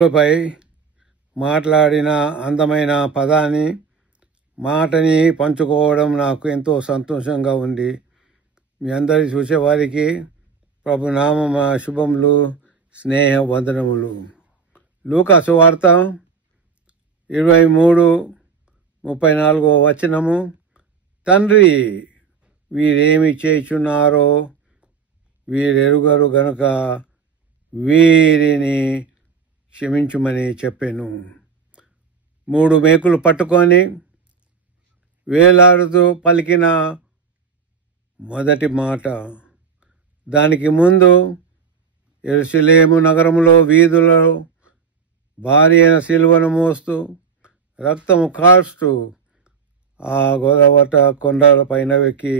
పై మాట్లాడిన అందమైన మాటని పంచుకోవడం నాకు ఎంతో సంతోషంగా ఉంది. మీ అందరి చూసేవారికి ప్రభునామ శుభములు, స్నేహ వందనములు. లూకా సువార్త 23:34 వచనము. తండ్రి, వీరేమి చేయుచున్నారో వీరెరుగరు గనుక వీరిని క్షమించుమని చెప్పాను. 3 మేకులు పట్టుకొని వేలాడుతూ పలికిన మొదటి మాట. దానికి ముందు యెరూషలేము నగరంలో వీధులలో భారీ అయిన సిలువను మోస్తూ రక్తము కారుస్తూ ఆ గొలవట కొండల పైన వెక్కి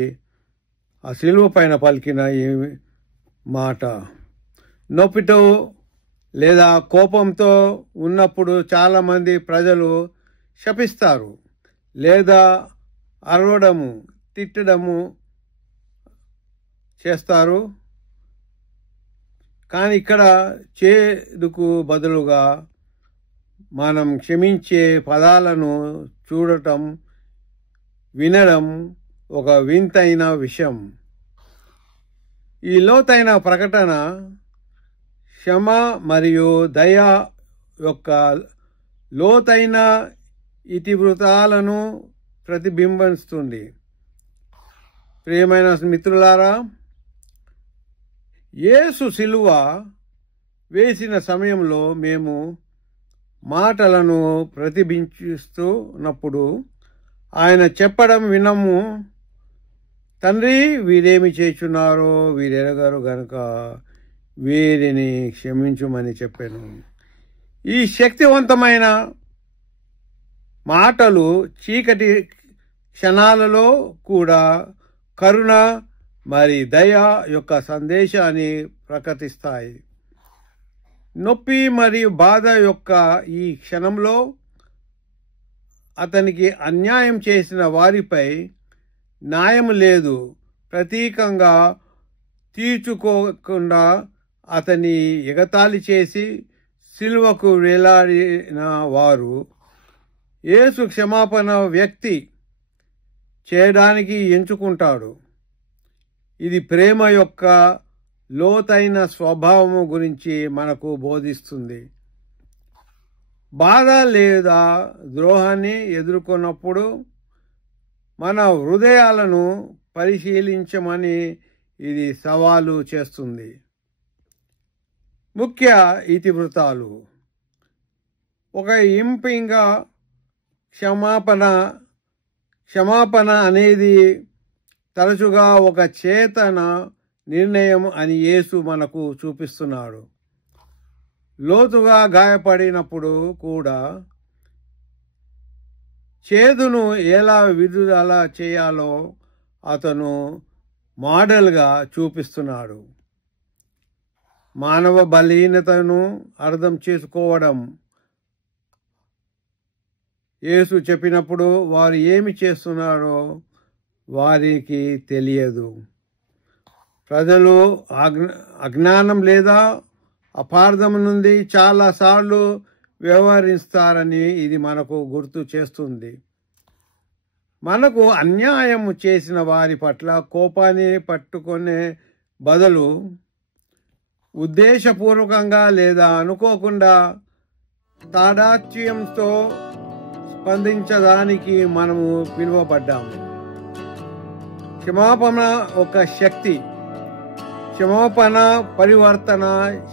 ఆ సిలువ పైన పలికిన ఈ మాట. నొప్పితో లేదా కోపంతో ఉన్నప్పుడు చాలామంది ప్రజలు శపిస్తారు లేదా అరవడము, తిట్టడము చేస్తారు. కానీ ఇక్కడ చేదుకు బదులుగా మనం క్షమించే పదాలను చూడటం, వినడం ఒక వింతైన విషయం. ఈ లోతైన ప్రకటన క్షమ మరియు దయ యొక్క లోతైన ఇతివృత్తాలను ప్రతిబింబిస్తుంది. ప్రియమైన మిత్రులారా, యేసు సిలువ వేసిన సమయంలో మేము మాటలను ప్రతిబింబిస్తున్నప్పుడు ఆయన చెప్పడం వినము. తండ్రి, వీరేమి చేయుచున్నారో వీరెరగరు గనుక వీరిని క్షమించుమని చెప్పాను. ఈ శక్తివంతమైన మాటలు చీకటి క్షణాలలో కూడా కరుణ మరి దయ యొక్క సందేశాన్ని ప్రకటిస్తాయి. నొప్పి మరియు బాధ యొక్క ఈ క్షణంలో అతనికి అన్యాయం చేసిన వారిపై న్యాయం లేదు. ప్రతీకంగా తీర్చుకోకుండా అతని ఎగతాళి చేసి సిలువకు వేలాడిన వారు యేసు క్షమాపణ వ్యక్తి చేయడానికి ఎంచుకుంటాడు. ఇది ప్రేమ యొక్క లోతైన స్వభావం గురించి మనకు బోధిస్తుంది. బాధ లేదా ద్రోహాన్ని ఎదుర్కొన్నప్పుడు మన హృదయాలను పరిశీలించమని ఇది సవాలు చేస్తుంది. ముఖ్య ఇతివృత్తాలు. ఒక ఇంపిగా క్షమాపణ అనేది తరచుగా ఒక చేతన నిర్ణయం అని యేసు మనకు చూపిస్తున్నాడు. లోతుగా గాయపడినప్పుడు కూడా చేదును ఎలా విడుదల చేయాలో అతను మోడల్గా చూపిస్తున్నాడు. మానవ బలహీనతను అర్థం చేసుకోవడం. యేసు చెప్పినప్పుడు వారు ఏమి చేస్తున్నారో వారికి తెలియదు. ప్రజలు అజ్ఞానం లేదా అపార్థం నుండి చాలాసార్లు వ్యవహరిస్తారని ఇది మనకు గుర్తు చేస్తుంది. మనకు అన్యాయం చేసిన వారి పట్ల కోపాన్ని పట్టుకునే బదులు ఉద్దేశపూర్వకంగా లేదా అనుకోకుండా తాదాత్మ్యంతో స్పందించడానికి మనము పిలువబడ్డాము. క్షమాపణ ఒక శక్తి. క్షమాపణ పరివర్తన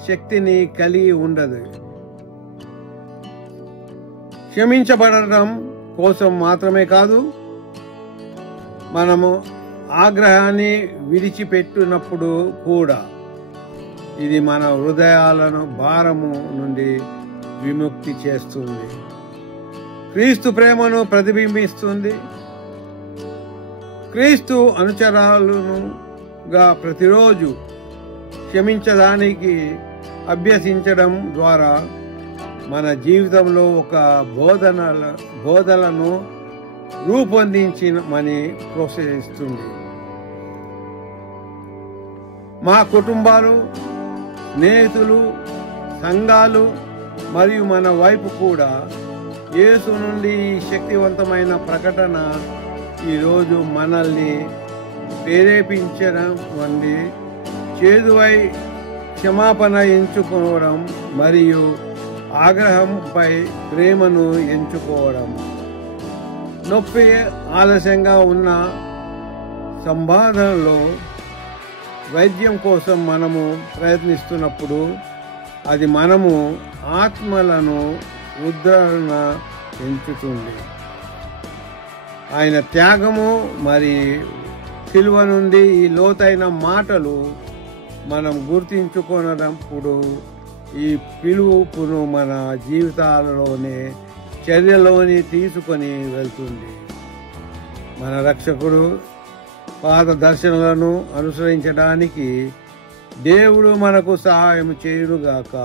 శక్తిని కలిగి ఉండదు. క్షమించబడటం కోసం మాత్రమే కాదు, మనము ఆగ్రహాన్ని విడిచిపెట్టినప్పుడు కూడా ఇది మన హృదయాలను భారము నుండి విముక్తి చేస్తుంది. క్రీస్తు ప్రేమను ప్రతిబింబిస్తుంది. క్రీస్తు అనుచరులుగా ప్రతిరోజు క్షమించడానికి అభ్యసించడం ద్వారా మన జీవితంలో ఒక బోధనలను రూపొందించమని ప్రోత్సహిస్తుంది. మా కుటుంబాలు, స్నేహితులు, సంఘాలు మరియు మన వైపు కూడా యేసు నుండి ఈ శక్తివంతమైన ప్రకటన ఈరోజు మనల్ని ప్రేరేపించడం వంటి చేదువై క్షమాపణ ఎంచుకోవడం మరియు ఆగ్రహంపై ప్రేమను ఎంచుకోవడం. నొప్పి ఆలస్యంగా ఉన్న సంబాధనలో వైద్యం కోసం మనము ప్రయత్నిస్తున్నప్పుడు అది మనము ఆత్మలను ఉద్ధరణ ఎంచుతుంది. ఆయన త్యాగము మరి సిలువ నుండి ఈ లోతైన మాటలు మనం గుర్తించుకున్నప్పుడు ఈ పిలుపును మన జీవితాలలోనే చర్యలోని తీసుకొని వెళ్తుంది. మన రక్షకుడు పాద దర్శనాలను అనుసరించడానికి దేవుడు మనకు సహాయం చేయునుగాక.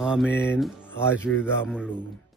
ఆమేన్. ఆశీర్వాదములు.